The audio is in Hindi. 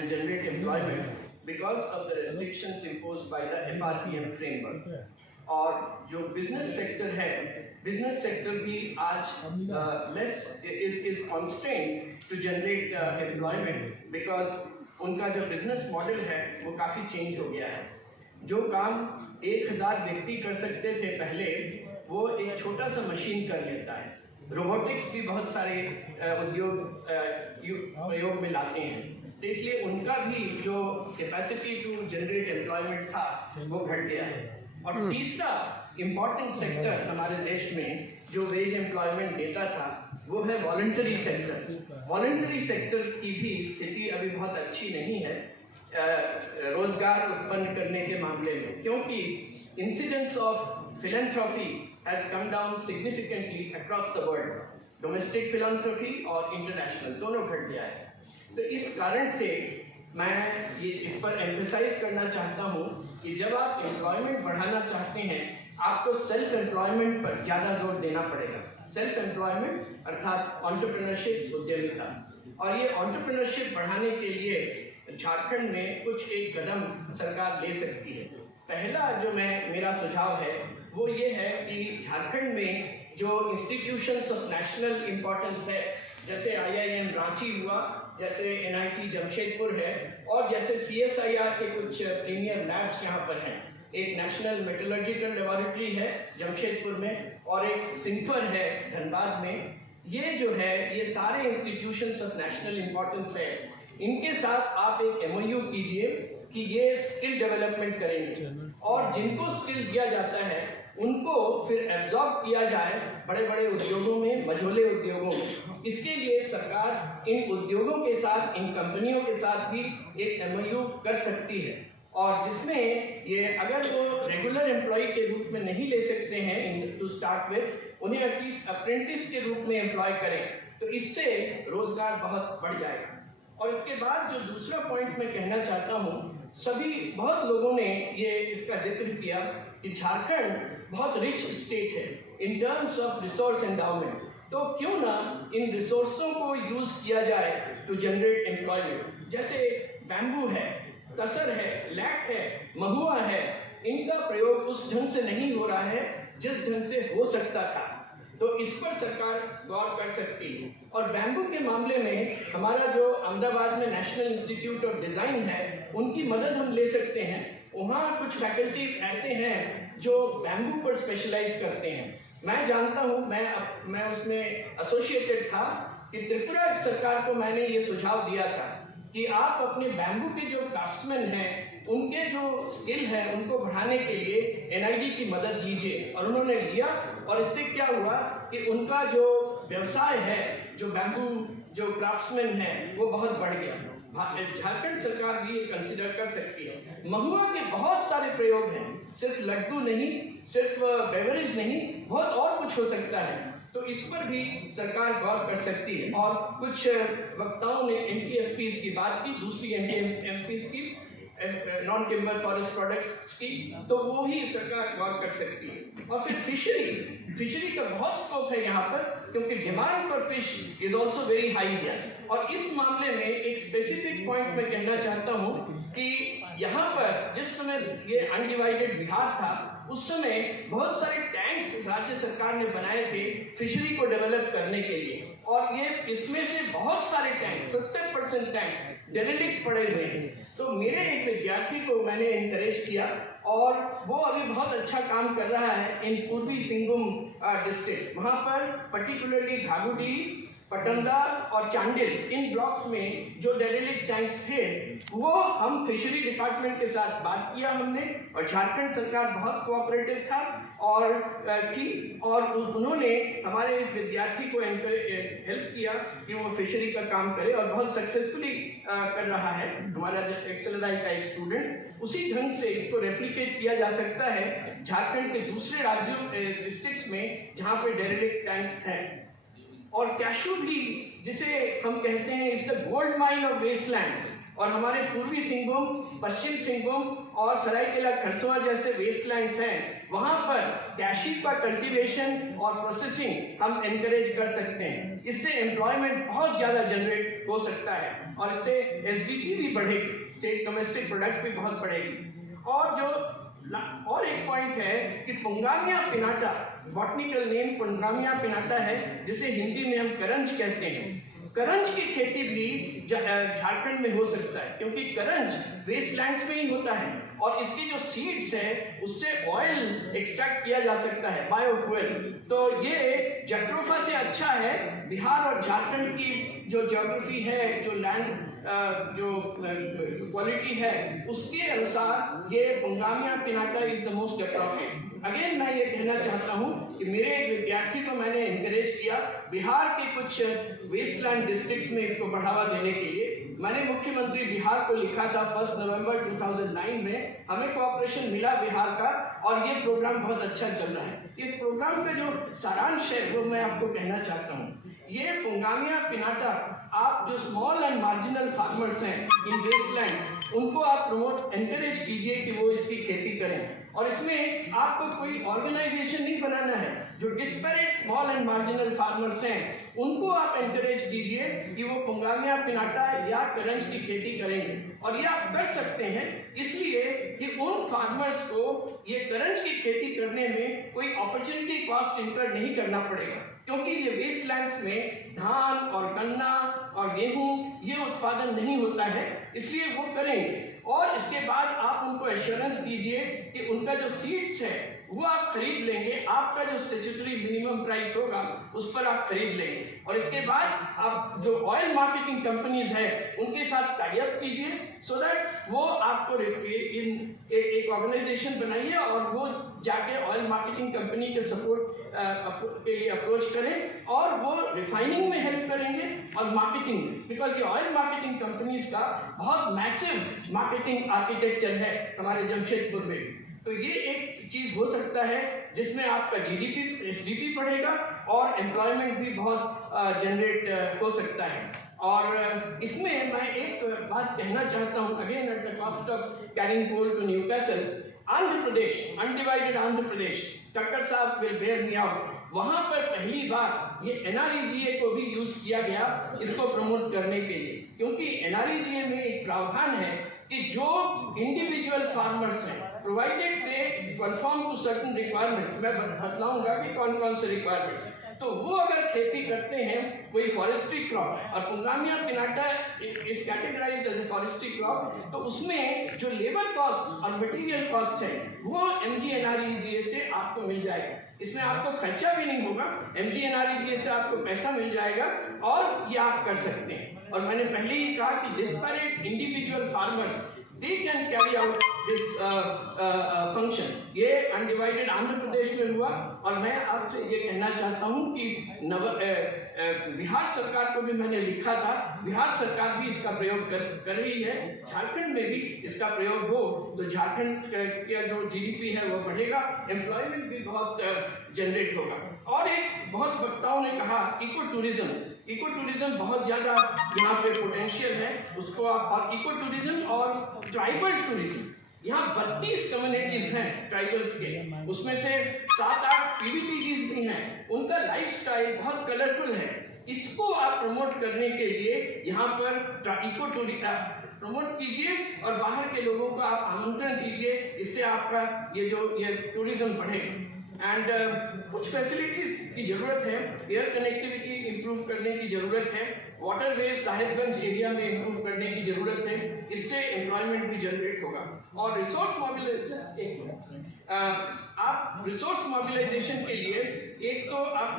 and generate employment because of the restrictions imposed by the FRPM framework. और जो बिजनेस सेक्टर है, बिजनेस सेक्टर भी आज less is constraint to generate employment because उनका जो बिजनेस मॉडल है वो काफ़ी चेंज हो गया है। जो काम 1000 व्यक्ति कर सकते थे पहले, वो एक छोटा सा मशीन कर लेता है। रोबोटिक्स भी बहुत सारे उद्योग प्रयोग में लाते हैं, तो इसलिए उनका भी जो कैपेसिटी टू जनरेट एम्प्लॉयमेंट था वो घट गया है। और तीसरा इम्पॉर्टेंट सेक्टर हमारे देश में जो वेज एम्प्लॉयमेंट देता था वो है वॉलंटरी सेक्टर। वॉलंटरी सेक्टर की भी स्थिति अभी बहुत अच्छी नहीं है रोजगार उत्पन्न करने के मामले में, क्योंकि incidence of philanthropy has come down significantly across the world. Domestic philanthropy और इंटरनेशनल दोनों घट गया है। तो इस कारण से मैं ये इस पर एम्फसाइज करना चाहता हूँ कि जब आप एम्प्लॉयमेंट बढ़ाना चाहते हैं, आपको सेल्फ एम्प्लॉयमेंट पर ज़्यादा जोर देना पड़ेगा। सेल्फ एम्प्लॉयमेंट अर्थात एंटरप्रेन्योरशिप, उद्यमिता। और ये एंटरप्रेन्योरशिप बढ़ाने के लिए झारखंड में कुछ एक कदम सरकार ले सकती है। पहला जो मेरा सुझाव है वो ये है कि झारखंड में जो इंस्टीट्यूशंस ऑफ नेशनल इम्पोर्टेंस है, जैसे IIM रांची हुआ, जैसे NIT जमशेदपुर है, और जैसे CSIR के कुछ प्रीमियर लैब्स यहाँ पर हैं। एक नेशनल मेटलर्जिकल लेबोरेटरी है जमशेदपुर में और एक सिंफर है धनबाद में। ये जो है ये सारे इंस्टीट्यूशंस ऑफ नेशनल इम्पोर्टेंस है। इनके साथ आप एक MOU कीजिए कि ये स्किल डेवलपमेंट करेंगे और जिनको स्किल दिया जाता है उनको फिर एब्जॉर्ब किया जाए बड़े बड़े उद्योगों में, मझोले उद्योगों में। इसके लिए सरकार इन उद्योगों के साथ, इन कंपनियों के साथ भी एक MOU कर सकती है, और जिसमें ये अगर वो रेगुलर एम्प्लॉय के रूप में नहीं ले सकते हैं टू स्टार्ट विद, उन्हें एटलीस्ट अप्रेंटिस के रूप में एम्प्लॉय करें, तो इससे रोजगार बहुत बढ़ जाएगा। और इसके बाद जो दूसरा पॉइंट मैं कहना चाहता हूँ, बहुत लोगों ने ये इसका जिक्र किया कि झारखंड बहुत रिच स्टेट है in terms of resource endowment, तो क्यों ना इन रिसोर्सों को यूज किया जाए टू जनरेट एम्प्लॉयमेंट। जैसे बैम्बू है, कसर है, लैक है, महुआ है, इनका प्रयोग उस ढंग से नहीं हो रहा है जिस ढंग से हो सकता था, तो इस पर सरकार गौर कर सकती है। और बैम्बू के मामले में हमारा जो अहमदाबाद में नेशनल इंस्टीट्यूट ऑफ डिज़ाइन है, उनकी मदद हम ले सकते हैं। वहाँ कुछ फैकल्टी ऐसे हैं जो बैम्बू पर स्पेशलाइज करते हैं। मैं जानता हूँ, मैं उसमें एसोसिएटेड था कि त्रिपुरा सरकार को मैंने ये सुझाव दिया था कि आप अपने बैम्बू के जो क्राफ्ट्समैन हैं, उनके जो स्किल है उनको बढ़ाने के लिए NID की मदद लीजिए, और उन्होंने लिया। और इससे क्या हुआ कि उनका जो व्यवसाय है, जो बैम्बू जो क्राफ्ट्समैन है, वो बहुत बढ़ गया। झारखंड सरकार भी ये कंसिडर कर सकती है। महुआ के बहुत सारे प्रयोग हैं, सिर्फ लड्डू नहीं, सिर्फ बेवरेज नहीं, बहुत और कुछ हो सकता है, तो इस पर भी सरकार गौर कर सकती है। और कुछ वक्ताओं ने NTFPs की बात की, दूसरी NTMPs की, नॉन टिम्बर फॉरेस्ट प्रोडक्ट्स की, तो वो ही सरकार गौर कर सकती है। और फिर फिशरी का बहुत स्कोप है यहाँ पर, क्योंकि demand for fish is also very high here. और इस मामले में एक स्पेसिफिक पॉइंट मैं कहना चाहता हूँ कि यहाँ पर जिस समय ये अनडिवाइडेड बिहार था, उस समय बहुत सारे टैंक्स राज्य सरकार ने बनाए थे फिशरी को डेवलप करने के लिए, और ये इसमें से बहुत सारे टैंक्स, 70% टैंक्स डेरेलिक्ट पड़े हुए हैं। तो मेरे एक विद्यार्थी को मैंने इनकरेज किया, और वो अभी बहुत अच्छा काम कर रहा है इन पूर्वी सिंहभूम डिस्ट्रिक्ट। वहाँ पर पर्टिकुलरली घाघुडी, पटंगा और चांडिल, इन ब्लॉक्स में जो डेरेलिक्ट टैंक्स थे, वो हम फिशरी डिपार्टमेंट के साथ बात किया हमने, और झारखंड सरकार बहुत कोऑपरेटिव था और उन्होंने हमारे इस विद्यार्थी को हेल्प किया कि वो फिशरी का काम करे, और बहुत सक्सेसफुली कर रहा है हमारा एक्सेलराई का एक स्टूडेंट। उसी ढंग से इसको रेप्लिकेट किया जा सकता है झारखंड के दूसरे राज्यों डिस्ट्रिक्ट्स में जहाँ पे डेरेलिक्ट टैंक्स हैं। और कैशू भी जिसे हम कहते हैं it's the gold mine of wastelands, और हमारे पूर्वी सिंहभूम, पश्चिम सिंहभूम और सरायकेला खरसुआ जैसे वेस्टलैंड्स हैं, वहाँ पर कैशू का कल्टीवेशन और प्रोसेसिंग हम एनकरेज कर सकते हैं। इससे एम्प्लॉयमेंट बहुत ज़्यादा जनरेट हो सकता है और इससे एसडीपी भी बढ़ेगी, स्टेट डोमेस्टिक प्रोडक्ट भी बहुत बढ़ेगी। और एक पॉइंट है कि पुंगामिया पिनाटा, बॉटनिकल नेम पुंगामिया पिनाटा है, जिसे हिंदी में हम करंज कहते हैं। करंज की खेती भी झारखंड में हो सकता है, क्योंकि करंज वेस्टलैंड्स में ही होता है और इसकी जो सीड्स है उससे ऑयल एक्सट्रैक्ट किया जा सकता है, बायोफ्यूल। तो ये जट्रोफा से अच्छा है। बिहार और झारखंड की जो ज्योग्राफी है, जो लैंड जो क्वालिटी है, उसके अनुसार ये Pongamia pinnata is the most appropriate. Again मैं ये कहना चाहता हूँ कि मेरे एक विद्यार्थी को मैंने इनकरेज किया बिहार के कुछ वेस्टलैंड डिस्ट्रिक्ट्स में इसको बढ़ावा देने के लिए। मैंने मुख्यमंत्री बिहार को लिखा था 1 नवंबर 2009 में, हमें कोऑपरेशन मिला बिहार का और ये प्रोग्राम बहुत अच्छा चल रहा है। इस प्रोग्राम का जो सारांश है वो मैं आपको कहना चाहता हूँ। ये पुंगामिया पिनाटा, आप जो स्मॉल एंड मार्जिनल फार्मर्स हैं इन वेस्टलैंड्स, उनको आप प्रमोट एनकरेज कीजिए कि वो इसकी खेती करें। और इसमें आपको कोई ऑर्गेनाइजेशन नहीं बनाना है। जो disparate small and marginal farmers हैं उनको आप एनकरेज कीजिए कि वो पुंगामिया पिनाटा या करंज की खेती करेंगे, और ये आप कर सकते हैं इसलिए कि उन फार्मर्स को ये करंज की खेती करने में कोई अपॉर्चुनिटी कॉस्ट इनकर नहीं करना पड़ेगा, क्योंकि ये वेस्टलैंड्स में धान और गन्ना और गेहूं ये उत्पादन नहीं होता है, इसलिए वो करेंगे। और इसके बाद आप उनको एश्योरेंस दीजिए कि उनका जो सीड्स है वो आप खरीद लेंगे, आपका जो स्टैट्यूटरी मिनिमम प्राइस होगा उस पर आप खरीद लेंगे। और इसके बाद आप जो ऑयल मार्केटिंग कंपनीज है उनके साथ टाई अप कीजिए, सो दैट वो आपको एक ऑर्गेनाइजेशन बनाइए और वो जाके ऑयल मार्केटिंग कंपनी के सपोर्ट के लिए अप्रोच करें और वो रिफाइनिंग में हेल्प करेंगे और मार्केटिंग में, बिकॉज ये ऑयल मार्केटिंग कंपनीज का बहुत मैसिव मार्केटिंग आर्किटेक्चर है हमारे जमशेदपुर में। तो ये एक चीज़ हो सकता है जिसमें आपका जीडीपी, एसडीपी बढ़ेगा और एम्प्लॉयमेंट भी बहुत जनरेट हो सकता है। और इसमें मैं एक बात कहना चाहता हूँ, again at the cost of carrying coal to Newcastle, Andhra Pradesh, undivided Andhra Pradesh, Takkar साहब विल बेयर मी आउट, वहाँ पर पहली बार ये एनआरईजीए को भी यूज़ किया गया इसको प्रमोट करने के लिए, क्योंकि एनआरईजीए में एक प्रावधान है कि जो इंडिविजुअल फार्मर्स हैं, provided they confirm to certain requirements, मैं बतलाऊंगा कि कौन कौन से रिक्वायरमेंट्स, तो वो अगर खेती करते हैं कोई फॉरेस्ट्री क्रॉप, और Pongamia pinnata is categorised as a forestry crop, तो उसमें जो लेबर कॉस्ट और मटेरियल कॉस्ट है वो एमजीएनआरईजीए से आपको मिल जाएगा। इसमें आपको खर्चा भी नहीं होगा, एमजीएनआरईजीए से आपको पैसा मिल जाएगा और ये आप कर सकते हैं। और मैंने पहले ही कहा कि disparate individual farmers they can carry out this function। ये अनडिवाइडेड आंध्र प्रदेश में हुआ, और मैं आपसे ये कहना चाहता हूँ कि बिहार सरकार को भी मैंने लिखा था, बिहार सरकार भी इसका प्रयोग कर रही है, झारखंड में भी इसका प्रयोग हो तो झारखंड का जो जीडीपी है वो बढ़ेगा, एम्प्लॉयमेंट भी बहुत जनरेट होगा। और एक बहुत वक्ताओं ने कहा इको टूरिज्म बहुत ज़्यादा यहाँ पे पोटेंशियल है, उसको आप, और इको टूरिज्म और ट्राइबल टूरिज्म, यहाँ 32 कम्युनिटीज हैं ट्राइबल्स के, उसमें से 7-8 पीवीटीजीज भी हैं, उनका लाइफस्टाइल बहुत कलरफुल है, इसको आप प्रमोट करने के लिए यहाँ पर इको टूरिज्म प्रमोट कीजिए और बाहर के लोगों को आप आमंत्रण दीजिए, इससे आपका ये टूरिज्म बढ़ेगा। एंड कुछ फैसिलिटीज़ की ज़रूरत है, एयर कनेक्टिविटी इंप्रूव करने की ज़रूरत है, वाटरवेज साहिबगंज एरिया में इंप्रूव करने की ज़रूरत है, इससे एम्प्लॉयमेंट भी जनरेट होगा। और रिसोर्स मोबिलाइजेशन, आप रिसोर्स मोबिलाइजेशन के लिए एक तो आप